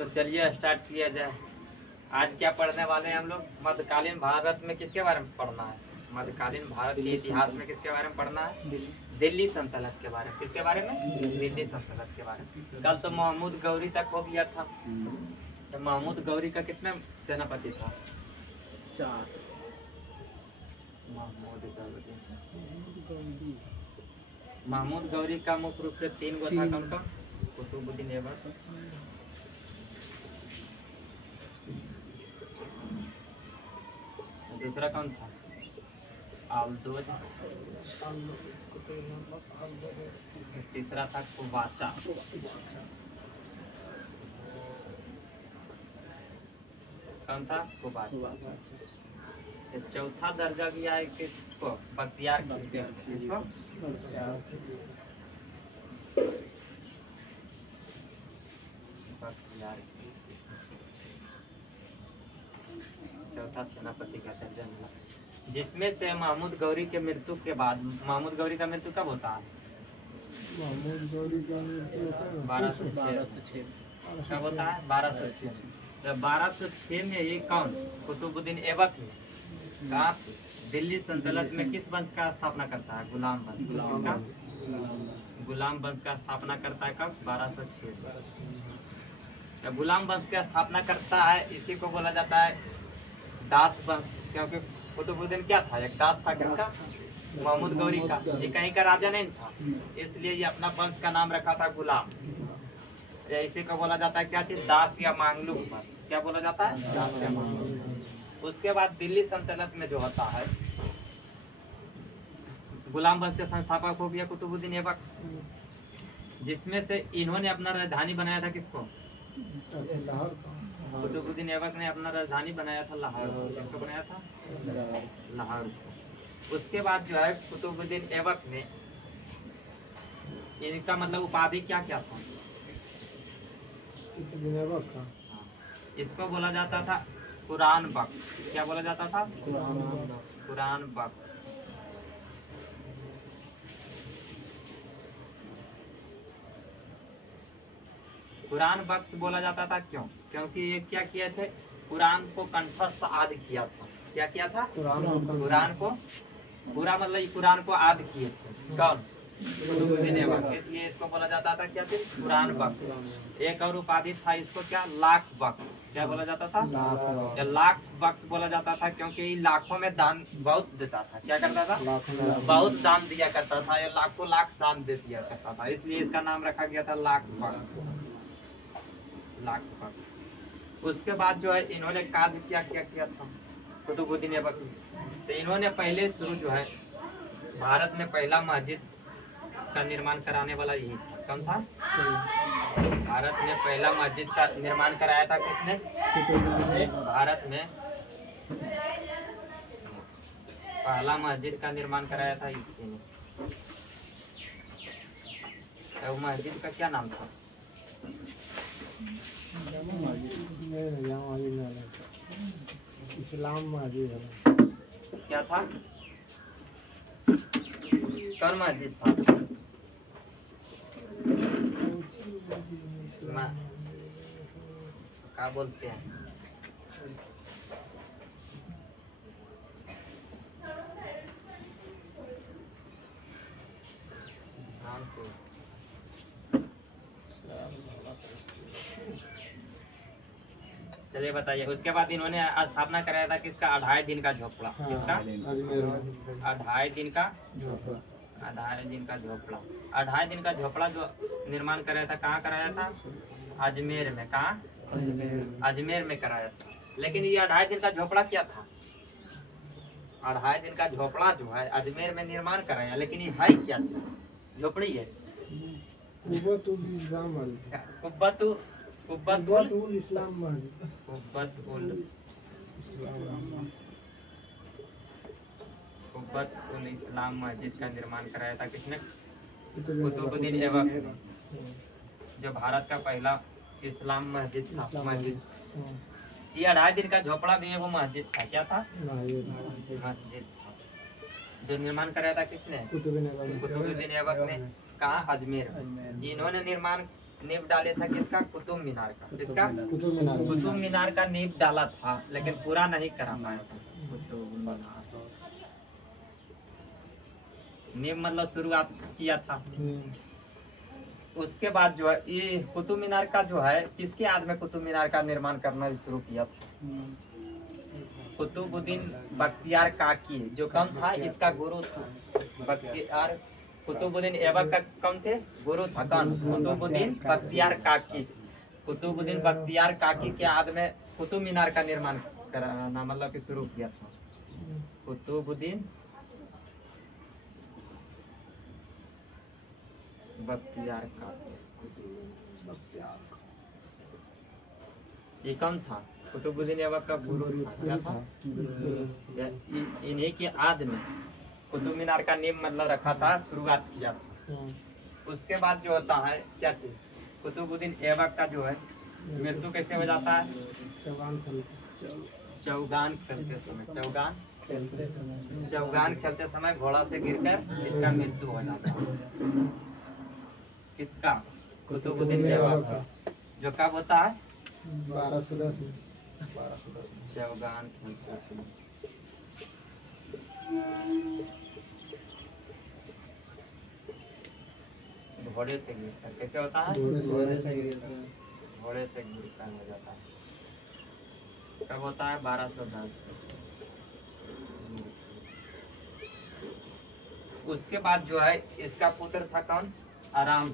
तो चलिए स्टार्ट किया जाए। आज क्या पढ़ने वाले हैं हम लोग? मध्यकालीन भारत में किसके बारे में पढ़ना है? मध्यकालीन भारत के इतिहास में किसके बारे में पढ़ना है? दिल्ली सल्तनत के बारे में। किसके बारे में? दिल्ली सल्तनत के बारे में। कल तो महमूद गौरी तक हो गया था। तो महमूद गौरी का कितने सेनापति था? 4। महमूद गौरी का मुख्य रूप से 3 गो था। कौन कौन? कुतुबुद्दीन ऐबक, दूसरा कौन था? अल्दोज, तीसरा था कुबाचा। कौन था? कुबाचा। चौथा दर्जा दिया है किसको? बख्तियार किसको? चौथा सेनापति का दर्जा मिला, जिसमें से महमूद गौरी के मृत्यु के बाद, महमूद गौरी का मृत्यु कब होता है? महमूद गौरी का मृत्यु 1206 कब होता है? 1206। तो 1206 में ये कौन? कुतुबुद्दीन ऐबक ने कहा दिल्ली सल्तनत में किस वंश का स्थापना करता है? गुलाम वंश। गुलाम वंश का स्थापना करता है कब? 1206। जब गुलाम वंश की स्थापना करता है, इसी को बोला जाता है दास वंश, क्योंकि कुतुबुद्दीन क्या था? एक दास था। किसका? महमूद गौरी का। ये कहीं का राजा नहीं था, इसलिए ये अपना वंश का नाम रखा था गुलाम। इसी को बोला जाता है क्या चीज? दास या मांगलू वंश। क्या बोला जाता है? दास या मांगलू। उसके बाद दिल्ली सल्तनत में जो होता है, गुलाम वंश के संस्थापक हो गया कुतुबुद्दीन ऐबक, जिसमें से इन्होंने अपना राजधानी बनाया था। किसको? कुतुबुद्दीन ऐबक ने अपना राजधानी बनाया था लाहौर। किसको बनाया था? लाहौर। उसके बाद जो है कुतुबुद्दीन ऐबक ने, इनका मतलब उपाधि क्या क्या था? इसको बोला जाता था कुरान बख्श। क्या बोला जाता था? कुरान बख्श। कुरान बख्श बोला जाता था क्यों? क्योंकि ये क्या किए थे? कुरान को कंठस्थ आदि किया था। क्या किया था? कुरान को पूरा मतलब कुरान को आदि किए थे। कौन? कुतुबुद्दीन ऐबक। इसलिए इसको बोला जाता था क्या चीज? कुरान बख्श। एक और उपाधि था इसको, क्या? लाख बख्श। क्या बोला जाता था? लाख बख्श बोला जाता था, क्योंकि लाखों में दान बहुत देता था। क्या करता था? बहुत दान दिया करता था। ये लाखों लाख दान दे दिया करता था, इसलिए इसका नाम रखा गया था लाख बख्श। लाख बख्श। उसके बाद जो है इन्होंने कार्य क्या क्या किया था कुतुबुद्दीन ऐबक ने? तो इन्होंने पहले शुरू जो है भारत में पहला मस्जिद का निर्माण कराने वाला यही था। कौन था? भारत में पहला मस्जिद का निर्माण कराया था किसने? भारत में पहला मस्जिद का निर्माण कराया था इसी ने। तो मस्जिद का क्या नाम था? इस्लाम मस्जिद। क्या था? कौन मस्जिद था? क्या बोलते हैं? चलिए बताइए। उसके बाद इन्होंने स्थापना कराया था किसका? 2.5 दिन का झोपड़ा। किसका? 2.5 दिन का 2.5 दिन का झोपड़ा। 2.5 दिन का झोपड़ा जो निर्माण कराया था, कहाँ कराया था? अजमेर में। कहाँ? अजमेर में कराया था। लेकिन ये 2.5 दिन का झोपड़ा क्या था? 2.5 दिन का झोपड़ा जो है अजमेर में निर्माण कराया, लेकिन ये है क्या? झोपड़ी है। कुब्बतुल इस्लाम मस्जिद का निर्माण कराया था किसने? कुतुबुद्दीन ऐबक ने, जो भारत का पहला इस्लाम मस्जिद था। मस्जिद ये 2.5 दिन का झोपड़ा भी है, वो मस्जिद था। क्या था? मस्जिद था, जो निर्माण कराया था किसने? कुतुबुद्दीन ऐबक ने। कहाँ? अजमेर। इन्होंने निर्माण नींव डाले था किसका? कुतुब मीनार का। किसका? कुतुब मीनार। कुतुब मीनार का नींव डाला था, लेकिन पूरा नहीं करा पाया था। कुतुब मीनार नींव मतलब शुरुआत किया था। उसके बाद जो है ये कुतुब मीनार का जो है किसके याद में कुतुब मीनार का निर्माण करना शुरू किया था? कुतुबुद्दीन बख्तियार काकी, जो कौन था? इसका गुरु था बख्तियार। कुतुबुद्दीन ऐबक का कौन थे? गुरु था। कौन? कुतुबुद्दीन बख्तियार काकी। कुतुबुद्दीन बख्तियार काकी के याद में कुतुब मीनार का निर्माण कराना मतलब कि शुरू किया था। कुतुबुद्दीन बख्तियार काकी ये कौन था? कुतुबुद्दीन ऐबक का गुरु था। क्या था? इन्हीं के याद में कुतुब मीनार का नींव मतलब रखा था, शुरुआत किया था। उसके बाद जो होता है क्या चीज? कुतुबुद्दीन ऐबक का जो है मृत्यु कैसे हो जाता है? चौगान खेलते समय। चौगान खेलते समय घोड़ा से गिरकर इसका मृत्यु हो जाता है। किसका? कुतुबुद्दीन ऐबक का। जो कब होता है? 1210 में। चौगान खेलते समय। घोड़े से गिरकर कैसे होता है? घोड़े से गिरकर। घोड़े से गिरकर हो जाता है। कब होता है? 1210। उसके बाद जो है इसका पुत्र था कौन? आराम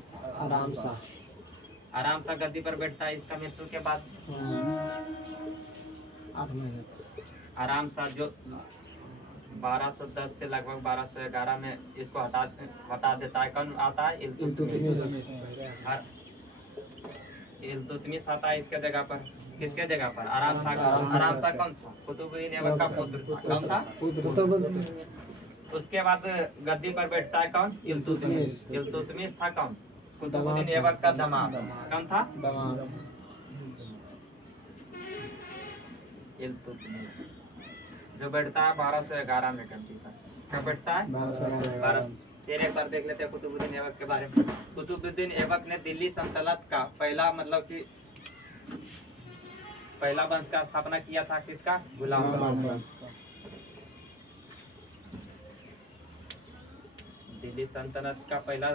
सा गद्दी पर बैठता है इसका मृत्यु के बाद। 8 महीने। आराम सा जो 1210 से लगभग 1211 में इसको हटा देता है। कौन आता है? इल्तुतमिश आता है इसके जगह पर। किसके जगह पर? आराम सा कौन था? कुतुबुद्दीन ऐबक का पुत्र था। कौन था? उसके बाद गद्दी पर बैठता है कौन? इल्तुतमिश था। कौन? कुतुबुद्दीन ऐबक का दामाद। कौन था? इल्तुतमिश जो बैठता है 1211 में गद्दी पर। कब बैठता है? 1211। फिर एक बार देख लेते हैं कुतुबुद्दीन ऐबक के बारे में। कुतुबुद्दीन ऐबक ने दिल्ली सल्तनत का पहला मतलब कि पहला वंश का स्थापना किया था। किसका? गुलाम वंश। दिल्ली सल्तनत का पहला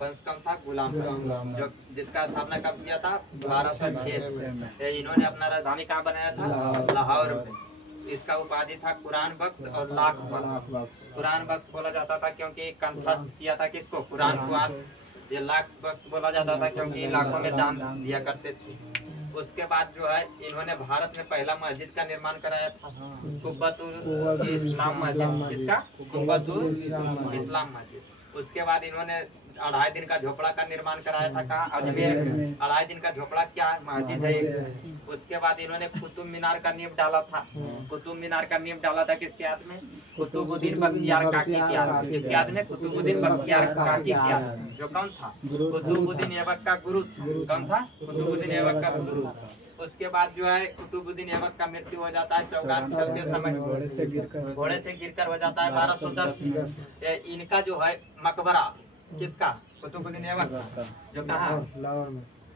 वंश कौन था? गुलाम वंश। जो जिसका स्थापना कब किया था? 1206 में। इन्होंने अपना राजधानी कहाँ बनाया था? लाहौर में। इसका उपाधि था कुरान बख्श और लाख बख्श। कुरान बख्श बोला जाता था क्योंकि कंठस्थ किया था किसको? कुरान को। ये लाख बख्श बोला जाता था क्योंकि लाखों में दान दिया करते थे। उसके बाद जो है इन्होंने भारत में पहला मस्जिद का निर्माण कराया था, कुब्बतुल इस्लाम मस्जिद। किसका? कुब्बतुल इस्लाम मस्जिद। उसके बाद इन्होंने 2.5 दिन का झोपड़ा का निर्माण कराया था। कहाँ? अजमेर में। 2.5 दिन का झोपड़ा क्या है? मस्जिद है। उसके बाद इन्होंने कुतुब मीनार का नींव डाला था। कुतुब मीनार का नींव डाला था किसके याद में? कुतुबुद्दीन बख्तियार काकी के याद में। किसके याद में? कुतुबुद्दीन बख्तियार काकी के याद में। जो कौन था? कुतुबुद्दीन ऐबक का गुरु। कौन था? कुतुबुद्दीन ऐबक का गुरु। उसके बाद जो है कुतुबुद्दीन ऐबक का मृत्यु हो जाता है चौगान खेलते समय। घोड़े से गिरकर हो जाता है 1210 में। इनका जो है मकबरा किसका? कुतुबुद्दीन ऐबक का। जो कहाँ?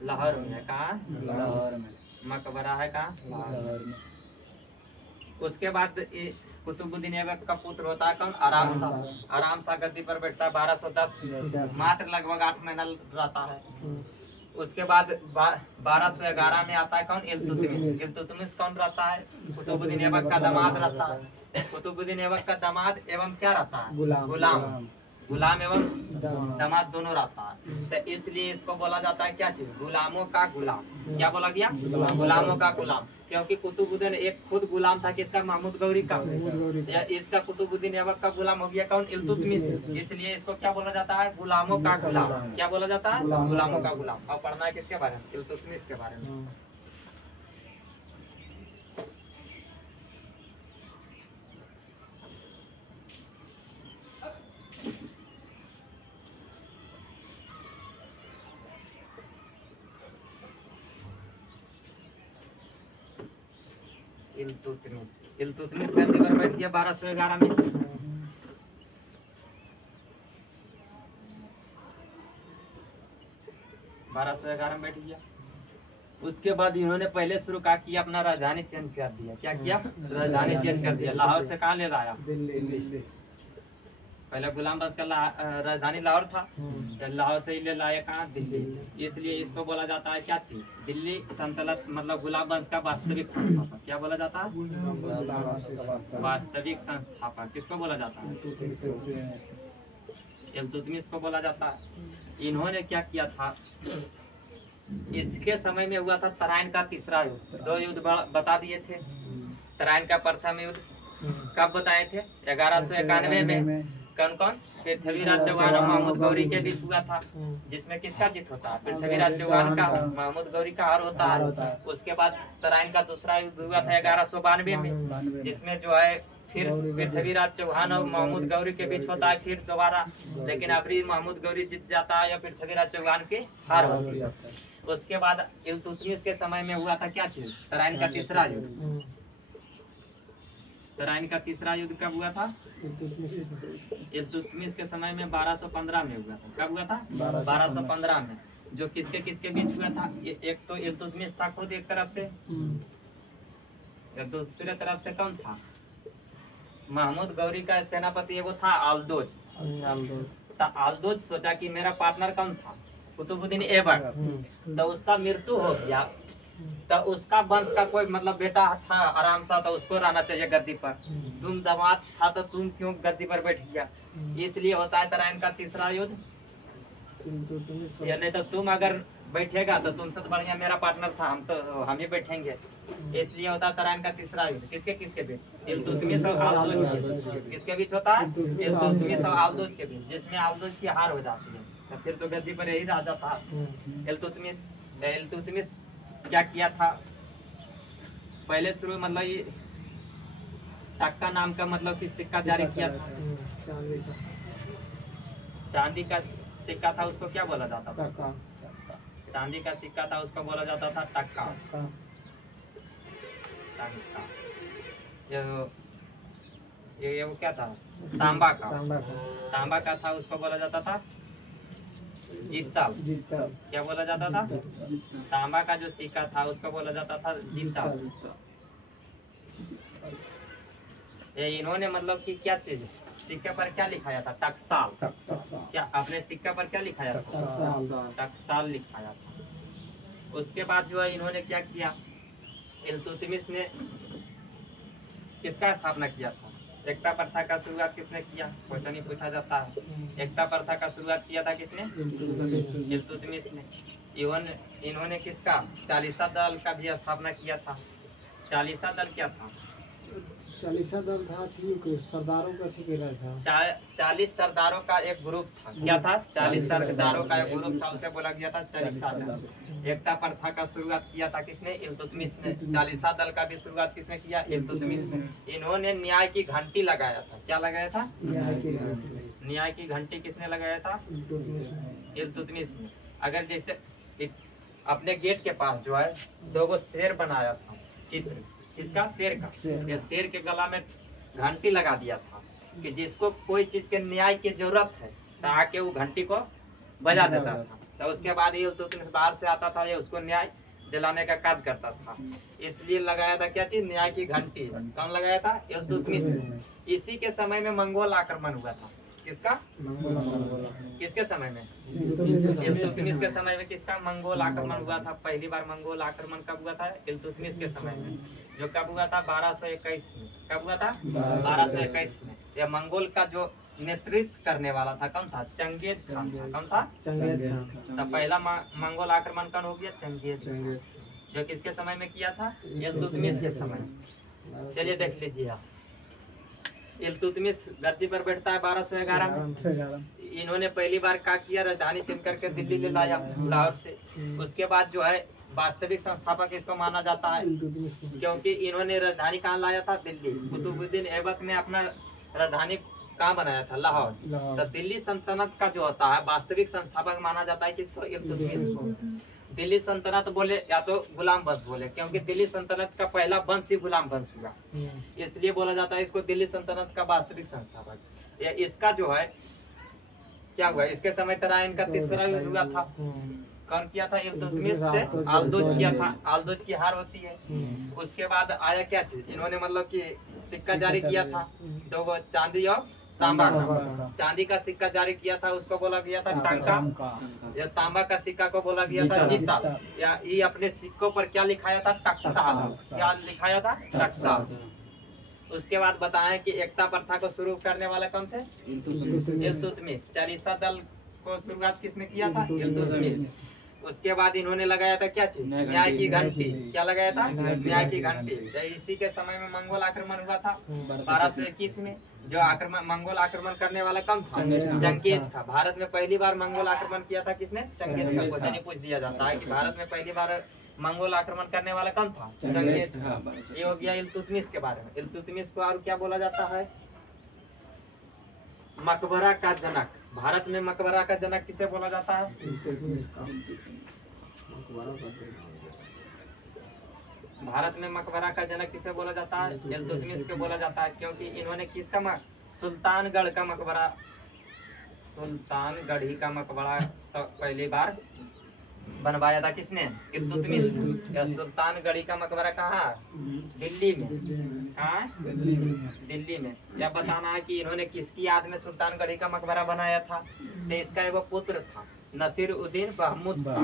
लाहौर में है। कहाँ? लाहौर में मकबरा है। कहाँ? लाहौर में। उसके बाद कुतुबुद्दीन ऐबक का पुत्र होता है कौन? आराम सा गद्दी पर बैठता है 1210। मात्र लगभग 8 महीना रहता है। उसके बाद 1211 में आता है कौन? इल्तुतमिश कौन रहता है? कुतुबुद्दीन ऐबक का दामाद रहता है। कुतुबुद्दीन ऐबक का दामाद एवं क्या रहता है? गुलाम एवं दामाद दोनों रहता है। तो इसलिए इसको बोला जाता है क्या चीज? गुलामों का गुलाम। क्या बोला गया? गुलामों का गुलाम। क्योंकि कुतुबुद्दीन एक खुद गुलाम था। किसका? महमूद गौरी का। इसका कुतुबुद्दीन ऐबक का गुलाम हो गया कौन? इल्तुतमिश। इसलिए इसको क्या बोला जाता है? गुलामों का गुलाम। क्या बोला जाता है? गुलामों का गुलाम। और पढ़ना है किसके बारे में? इल्तुतमिश के बारे में। इल्तुतमिश गद्दी पर बैठ गया 1211 में। 1211 में बैठ गया। उसके बाद इन्होंने पहले शुरू कहा कि अपना राजधानी चेंज कर दिया। क्या किया? राजधानी चेंज कर दिया। लाहौर से कहाँ ले लाया? दिल्ली। पहले गुलाम बख्श का राजधानी लाहौर था, लाहौर से ही ले लाया कहाँ? दिल्ली। इसलिए इसको बोला जाता है क्या चीज? दिल्ली सल्तनत, मतलब गुलाम बख्श का वास्तविक संस्थापक। क्या बोला जाता है? वास्तविक संस्थापक। किसको बोला जाता है? इल्तुतमिश को बोला जाता है। इन्होंने क्या किया था? इसके समय में हुआ था तराइन का तीसरा युद्ध। 2 युद्ध बता दिए थे। तराइन का प्रथम युद्ध कब बताए थे? 1191 में। कौन कौन? पृथ्वीराज चौहान और महमूद गौरी के बीच हुआ था, जिसमें किसका जीत होता है? पृथ्वीराज चौहान का। महमूद गौरी का हार होता है। उसके बाद तराइन का दूसरा युद्ध हुआ था 1192 में, जिसमें जो है फिर पृथ्वीराज चौहान और महमूद गौरी के बीच होता है फिर दोबारा, लेकिन अभी महमूद गौरी जीत जाता है या पृथ्वीराज चौहान की हार होती है। उसके बाद इल्तुतमिश के समय में हुआ था क्या चीज? तराइन का तीसरा युद्ध। तराइन का तीसरा युद्ध कब हुआ था? इल्तुतमिश के समय में 1215 में हुआ था। कब हुआ था? 1215 में। जो किसके किसके बीच हुआ था? एक तो इल्तुतमिश था खुद एक तरफ से, एक दूसरे तरफ से कौन था? महमूद गौरी का सेनापति वो था आल्दोज। आल्दोज सोचा कि मेरा पार्टनर कौन था? कुतुबुद्दीन ऐबक। तो उसका मृत्यु हो गया, तो उसका वंश का कोई मतलब बेटा था आराम सा, तो उसको रहना चाहिए गद्दी पर। तुम दामाद था तो तुम क्यों गद्दी पर बैठ गया? इसलिए होता है तराइन का तीसरा युद्ध। या नहीं तो तुम अगर बैठेगा तो तुमसे तो बढ़िया मेरा पार्टनर था, हम ही बैठेंगे। इसलिए होता है तराइन का तीसरा युद्ध। किसके किसके बीच? इल्तुतमिश और आल्दोज के। किसके बीच होता है? इल्तुतमिश और आल्दोज के बीच, जिसमें आल्दोज की हार हो जाती है। तो फिर तो गद्दी पर यही राजा था इल्तुतमिश। इल्तुतमिश क्या किया था? पहले शुरू मतलब ये टक्का नाम का मतलब कि सिक्का जारी किया था। चांदी का सिक्का था, उसको क्या बोला जाता था? चांदी का सिक्का था, उसको बोला जाता था टक्का। ये वो क्या था? तांबा का। तांबा का था, उसको बोला जाता था जीतल। क्या बोला जाता था? तांबा का जो सिक्का था उसको बोला जाता था जीतल। ये इन्होंने मतलब कि क्या चीज सिक्के पर क्या लिखाया था? टकसाल। क्या अपने सिक्का पर क्या लिखाया था? टकसाल लिखाया था। उसके बाद जो है इन्होंने क्या किया? इल्तुतमिश ने किसका स्थापना किया था? एकता प्रथा का शुरुआत किसने किया? क्वेश्चन ही पूछा जाता है। एकता प्रथा का शुरुआत किया था किसने? इल्तुतमिश ने। इन्होंने किसका? चालीसा दल का भी स्थापना किया था। चालीसा दल क्या था? चालीसा दल था, सरदारों का था। 40 सरदारों का एक ग्रुप था। क्या था? 40 सरदारों का एक ग्रुप था, उसे बोला गया था चालीसा दल। एकता प्रथा का शुरुआत किया था किसने? इल्तुतमिश ने। चालीसा दल का भी शुरुआत किसने किया? इल्तुतमिश ने। इन्होंने न्याय की घंटी लगाया था। क्या लगाया था? न्याय की घंटी किसने लगाया था? इल्तुतमिश ने। अगर जैसे अपने गेट के पास जो है 2 शेर बनाया था चित्र। किसका? शेर का। ये शेर के गला में घंटी लगा दिया था कि जिसको कोई चीज के न्याय की जरूरत है तो आके वो घंटी को बजा देता था। तो उसके बाद ये बाहर से आता था, ये उसको न्याय दिलाने का कार्य करता था। इसलिए लगाया था क्या चीज? न्याय की घंटी। कौन लगाया था? इल्तुतमिश। इसी के समय में मंगोल आक्रमण हुआ था। किसका? किसके समय में? इल्तुतमिश के समय में। किसका? मंगोल आक्रमण हुआ था। पहली बार मंगोल आक्रमण कब हुआ था? इल्तुतमिश के समय में, जो कब हुआ था? 1221 में। कब हुआ था? 1221 में। यह मंगोल का जो नेतृत्व करने वाला था कौन था? चंगेज खान था। कौन था? तो पहला मंगोल आक्रमण कौन हो गया? Genghis Khan. जो किसके समय में किया था? इल्तुतमिश के समय। चलिए देख लीजिए आप। इल्तुतमिश गद्दी पर बैठता है 1211 में। इन्होंने पहली बार क्या किया? राजधानी चेंज करके दिल्ली ले लाया लाहौर से। उसके बाद जो है वास्तविक संस्थापक इसको माना जाता है, क्योंकि इन्होंने राजधानी कहाँ लाया था? दिल्ली। कुतुबुद्दीन ऐबक ने अपना राजधानी कहाँ बनाया था? लाहौर। तो दिल्ली सल्तनत का जो होता है वास्तविक संस्थापक माना जाता है किसको? इल्तुतमिश को। दिल्ली सल्तनत बोले या तो गुलाम वंश बोले, क्योंकि दिल्ली सल्तनत का पहला वंश ही गुलाम वंश हुआ, इसलिए बोला जाता है इसको दिल्ली सल्तनत का वास्तविक संस्थापक। इसका जो है क्या हुआ? इसके समय तराइन का तीसरा युद्ध हुआ था। कौन किया था? इल्तुतमिश से आलदुज किया था। आलदुज की हार होती है। उसके बाद आया क्या चीज? इन्होंने मतलब कि सिक्का जारी किया था, 2 गो चांदी और तांबा का। चांदी का सिक्का जारी किया था, उसको बोला गया था टंका। या तांबा का सिक्का को बोला गया था जीता। या ये अपने सिक्कों पर क्या लिखाया था? टक्सा। क्या लिखाया था? टक्सा। उसके बाद बताएं कि एकता प्रथा को शुरू करने वाले कौन थे? इल्तुतमिश। चालीसा दल को शुरुआत किसने किया था? इल्तुतमिश। उसके बाद इन्होंने लगाया था क्या चीज? न्याय की घंटी। क्या लगाया था? न्याय की घंटी। इसी के समय में मंगोल आक्रमण हुआ था 1221 में। जो आक्रमण मंगोल आक्रमण करने वाला कौन था? चंगेज था। भारत में पहली बार मंगोल आक्रमण किया था किसने? चंगेज का। क्वेश्चन पूछ दिया जाता है कि भारत में पहली बार मंगोल आक्रमण करने वाला कौन था? चंगेज था। ये हो गया इल्तुतमिश के बारे में। इल्तुतमिश को और क्या बोला जाता है? मकबरा का जनक। भारत में मकबरा का जनक किसे बोला जाता है? भारत में मकबरा का जनक किसे बोला जाता है? इल्तुतमिश को बोला जाता है, क्योंकि इन्होंने किसका सुल्तानगढ़ का मकबरा, सुल्तानगढ़ी का मकबरा पहली बार बनवाया था किसने? इल्तुतमिश ने। सुल्तानगढ़ी का मकबरा कहाँ? दिल्ली में। कहाँ? दिल्ली में। यह बताना है कि इन्होंने किसकी याद में सुल्तानगढ़ी का मकबरा बनाया था? तो इसका एगो पुत्र था नसीरुद्दीन महमूद शाह।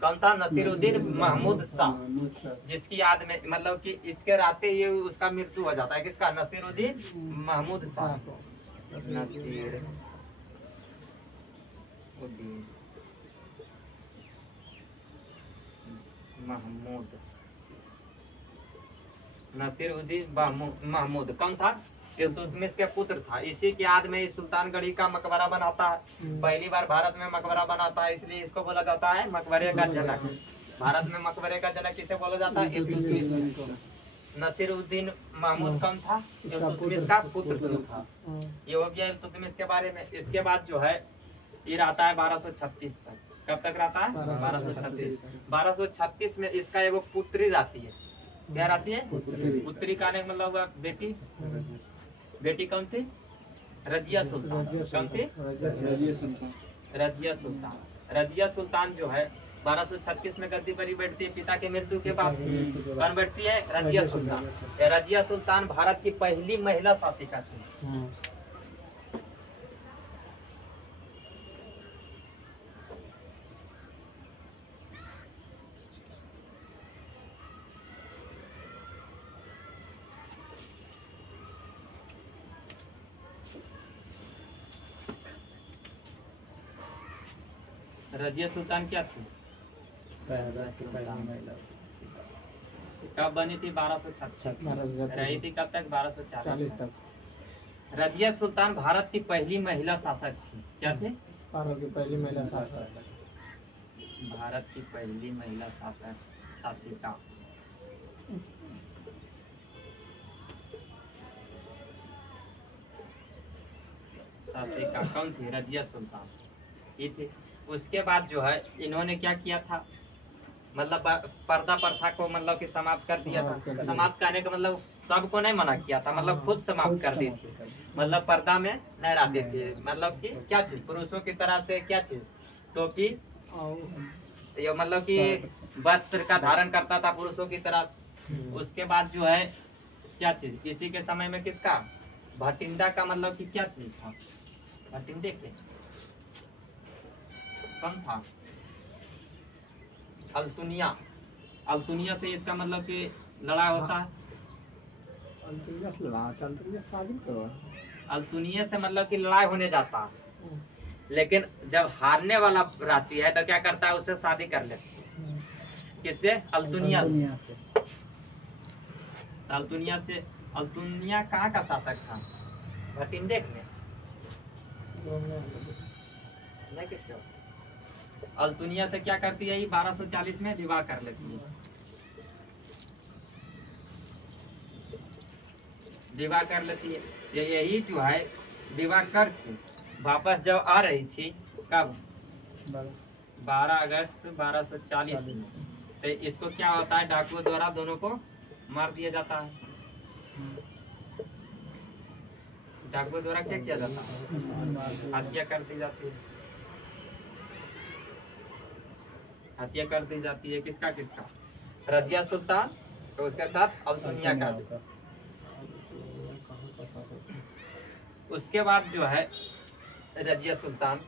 कौन था? नसीरुद्दीन महमूद शाह, जिसकी याद में मतलब कि इसके राते ये उसका मृत्यु हो जाता है। किसका? नसीरुद्दीन महमूद शाह। नसीरुद्दीन महमूद। नसीरुद्दीन महमूद कौन था? इल्तुतमिश के पुत्र था। इसी की याद में सुल्तानगढ़ी का मकबरा बनाता है। पहली बार भारत में मकबरा बनाता है, इसलिए इसको बोला जाता है मकबरे का जनक। भारत में मकबरे का जनक किसे बोला जाता है? इल्तुतमिश। नसीरुद्दीन महमूद कौन था? इल्तुतमिश का पुत्र था। ये हो गया इल्तुतमिश के बारे में। इसके बाद जो है ये रहता है 1236 तक। कब तक रहता है? 1236। 1236 में इसका एगो पुत्री रहती है। क्या रहती है? पुत्री का मतलब हुआ बेटी। बेटी कौन थी? रजिया सुल्तान। कौन थी? रजिया सुल्तान। रजिया सुल्तान जो है 1236 में गद्दी पर ही बैठती है पिता के मृत्यु के बाद। कौन बैठती है? रजिया सुल्तान। रजिया सुल्तान भारत की पहली महिला शासिका थी। रजिया सुल्तान क्या थी? कब बनी थी? 1236। रही थी कब तक? 1240 तक। रजिया सुल्तान भारत की पहली महिला शासक थी। क्या थी? भारत की पहली महिला शासक। भारत की पहली महिला शासक शासिका। शासिका कौन थी? रजिया सुल्तान ये थी। उसके बाद जो है इन्होंने क्या किया था? मतलब पर्दा प्रथा को मतलब कि समाप्त कर दिया था। समाप्त करने का मतलब सबको नहीं मना किया था, मतलब खुद समाप्त कर दी थी। मतलब पर्दा में नहीं रहते थे। मतलब कि क्या चीज? पुरुषों की तरह से क्या चीज? टोपी, ये मतलब कि वस्त्र का धारण करता था पुरुषों की तरह। उसके बाद जो है क्या चीज? इसी के समय में किसका? भटिंडा का मतलब कि क्या चीज था? भटिंडे के कौन था? अल्तुनिया। अल्तुनिया से इसका मतलब कि लड़ाई होता है। अल्तुनिया से मतलब कि लड़ाई होने जाता है, लेकिन जब हारने वाला रहती है तो क्या करता है? उससे शादी कर लेता है। किससे? अल्तुनिया से। अल्तुनिया से। अल्तुनिया कहाँ का शासक था? भटिंडे में नहीं? किससे? अल्तुनिया से क्या करती है? 1240 में विवाह कर लेती है। विवाह कर लेती है। यही जो है विवाह करके वापस जब आ रही थी, कब? 12 अगस्त 1240 में। तो इसको क्या होता है? डाकुओं द्वारा दोनों को मार दिया जाता है। डाकुओं द्वारा क्या किया जाता है? हत्या कर दी जाती है। हत्या कर दी जाती है किसका किसका, रजिया सुल्तान तो उसके साथ अल्तुनिया का। उसके बाद जो है रजिया सुल्तान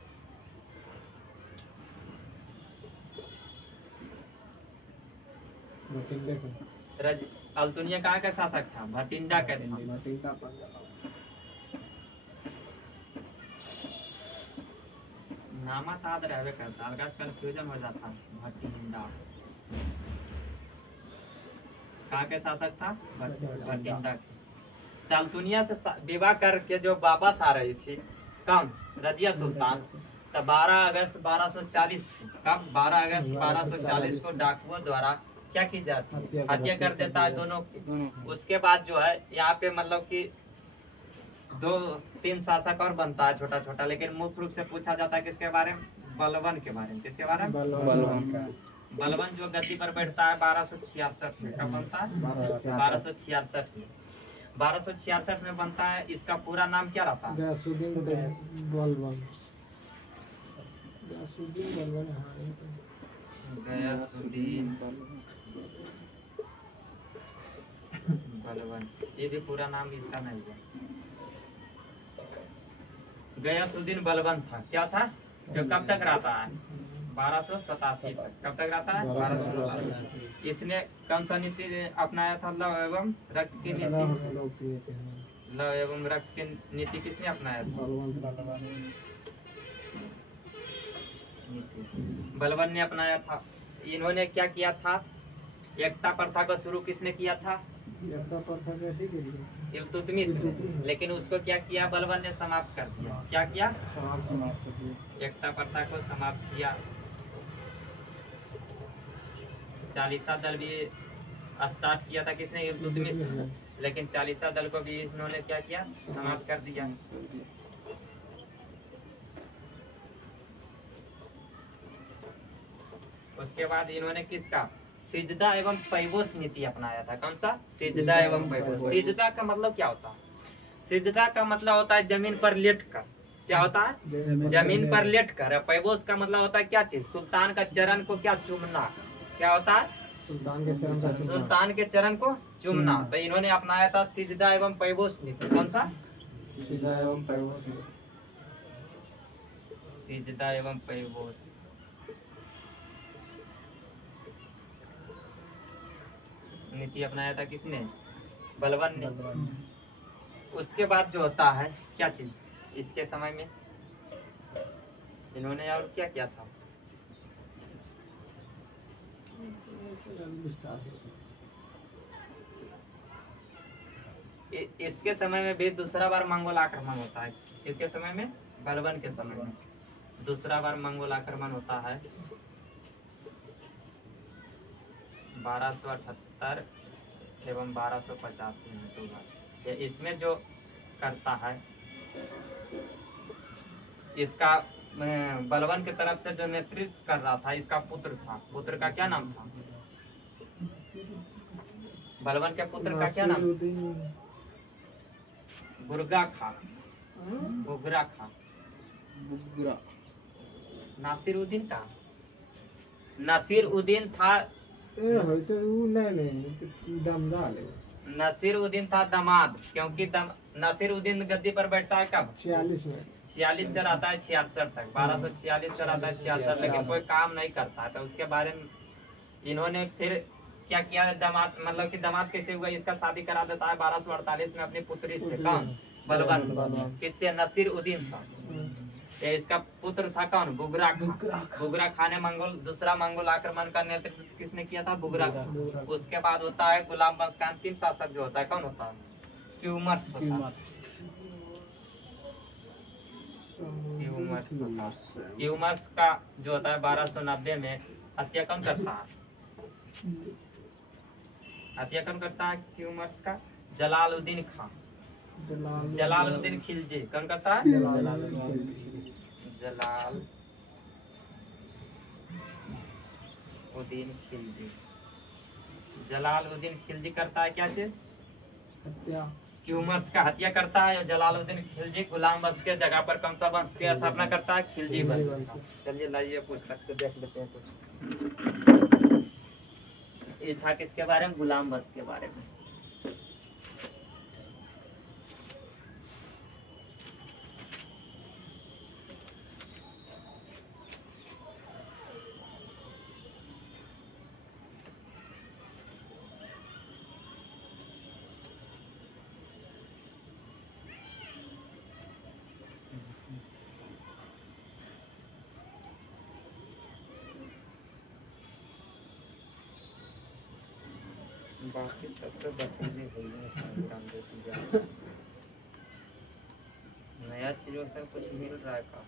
अल्तुनिया कहाँ का शासक था, भटिंडा का था। नामा ताद रहवे करता, अलग कंफ्यूजन हो जाता। भटिंडा कहाँ के शासक था, भटिंडा। अल्तुनिया से विवाह करके जो वापस आ रही थी कम रजिया सुल्तान, तब 12 अगस्त 1240 कब 12 अगस्त 1240 को डाकुओं द्वारा क्या की जाती है, हत्या कर देता है दोनों की। उसके बाद जो है यहाँ पे मतलब कि 2-3 शासक और बनता है छोटा छोटा, लेकिन मुख्य रूप से पूछा जाता है किसके बारे में, बलबन के बारे में। किसके बारे में, बलबन जो गद्दी पर बैठता है 1266 से। कब बनता है, 1266 में। 1266 में बनता है। इसका पूरा नाम क्या रहता है, गयासुद्दीन बलबन। गयासुद्दीन बलबन, ये भी पूरा नाम इसका नहीं है। गयासुद्दीन बलबन था, क्या था, जो कब तक रहता है, 1287 तक। कब तक रहता है, 1287। इसने कौन सा नीति अपनाया था, लव एवं रक्त की नीति। लव एवं रक्त की नीति किसने अपनाया था, बलबन ने अपनाया था। इन्होंने क्या किया था, एकता प्रथा को शुरू किसने किया था, इल्तुतमिश ने। लेकिन उसको क्या किया, बलबन ने समाप्त कर दिया। क्या किया, एकता प्रथा को समाप्त किया। चालीसा दल भी स्टार्ट किया था किसने, इल्तुतमिश ने। लेकिन चालीसा दल को भी इन्होंने क्या किया, समाप्त कर दिया। उसके बाद इन्होंने किसका, सिजदा एवं पैबोस नीति अपनाया था। कौन सा, सिजदा एवं पैबोस। सिजदा का मतलब क्या होता है, सिजदा का मतलब होता है जमीन पर लेट कर। क्या होता है, जमीन पर लेट कर। पैबोस का मतलब होता है क्या चीज, सुल्तान का चरण को क्या चूमना। क्या होता है, सुल्तान के चरण को चूमना। तो इन्होंने अपनाया था सिजदा एवं पैबोस नीति। कौन सा, सिजदा एवं पैबोस। सिजदा एवं पैबोस नीति अपनाया था किसने, बलबन ने। उसके बाद जो होता है क्या चीज, इसके समय में इन्होंने और क्या किया था, इसके समय में भी दूसरा बार मंगोल आक्रमण होता है। इसके समय में, बलबन के समय में दूसरा बार मंगोल आक्रमण होता है 1278 एवं 1285 में 2 बार। इसमें जो करता है, इसका बलबन की तरफ से जो नेतृत्व कर रहा था इसका पुत्र था। पुत्र का क्या नाम था, बलबन के पुत्र का क्या नाम, गुरगा खा, गुगरा खा, नासिरुद्दीन था। नासिरुद्दीन था, नासिरुद्दीन था दामाद। क्योंकि नासिरुद्दीन गद्दी पर बैठता है कब, 46 में। 46 से रहता है 66 तक। 1246 से रहता है 66, लेकिन कोई काम नहीं करता है। तो उसके बारे में इन्होंने फिर क्या किया, दामाद मतलब कि दामाद कैसे हुआ, इसका शादी करा देता है 1248 में अपनी पुत्री से। कौन, बलबन। किससे, नसीरुद्दीन था। ये इसका पुत्र था कौन, बुगरा खा। बुगरा खा ने दूसरा मंगोल आक्रमण का नेतृत्व किसने किया था, बुगरा खा। उसके बाद होता है गुलाम वंश का अंतिम शासक जो होता है, कौन होता है, क्यूमर्स होता है। क्यूमर्स का जो होता है 1290 में हत्या कौन करता है, हत्या कौन करता है क्यूमर्स का, जलालुद्दीन खान। जलालुद्दीन खिलजी कौन करता है, जलालुद्दीन खिलजी। जलालुद्दीन खिलजी करता है क्या चीज, क्यूमर्स का हत्या करता है। जलालुद्दीन खिलजी गुलाम वंश के जगह पर कौन सा वंश की स्थापना करता है, खिलजी वंश। चलिए लाइए पुस्तक से देख लेते हैं कुछ। ये था किसके बारे में? गुलाम वंश के बारे में। बाकी सब तो बतौले हुई है। नया चीजों से कुछ मिल रहा है का?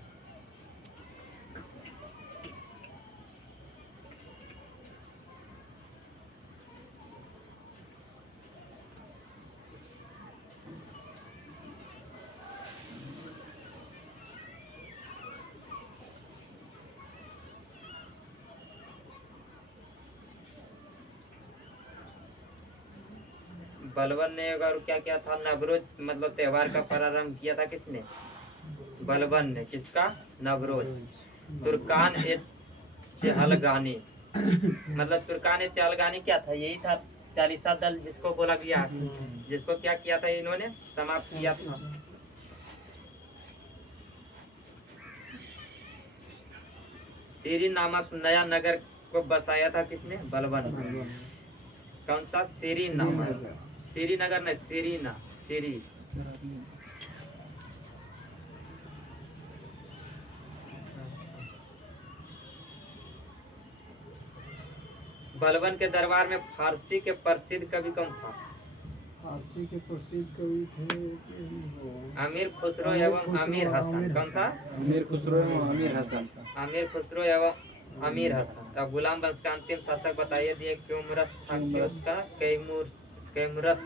बलबन ने अगर क्या क्या था? नवरोज मतलब त्योहार का प्रारंभ किया था किसने? बलबन ने। किसका? नवरोज। तुर्कान ए चहलगानी मतलब तुर्कान ए चहलगानी क्या था? यही था चालीसा दल जिसको बोला गया, जिसको क्या किया था इन्होंने? समाप्त किया था। सीरी नामक नया नगर को बसाया था किसने? बलबन। कौन सा? सीरी नामक। श्रीनगर नहीं, सीरीना, सीरी। बलबन के दरबार में फारसी के प्रसिद्ध कवि कौन था? फारसी के प्रसिद्ध कवि थे अमीर खुसरो एवं अमीर हसन। कौन था? अमीर खुसरो एवं अमीर हसन। अमीर खुसरो एवं अमीर हसन। तब गुलाम वंश का अंतिम शासक बताइए दिए। क्यूमरस था कि उसका? कैमुरस।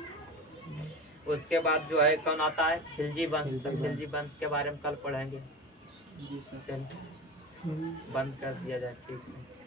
उसके बाद जो है कौन आता है? खिलजी वंश। खिलजी वंश के बारे में कल पढ़ेंगे। चलिए बंद कर दिया जाए। ठीक है।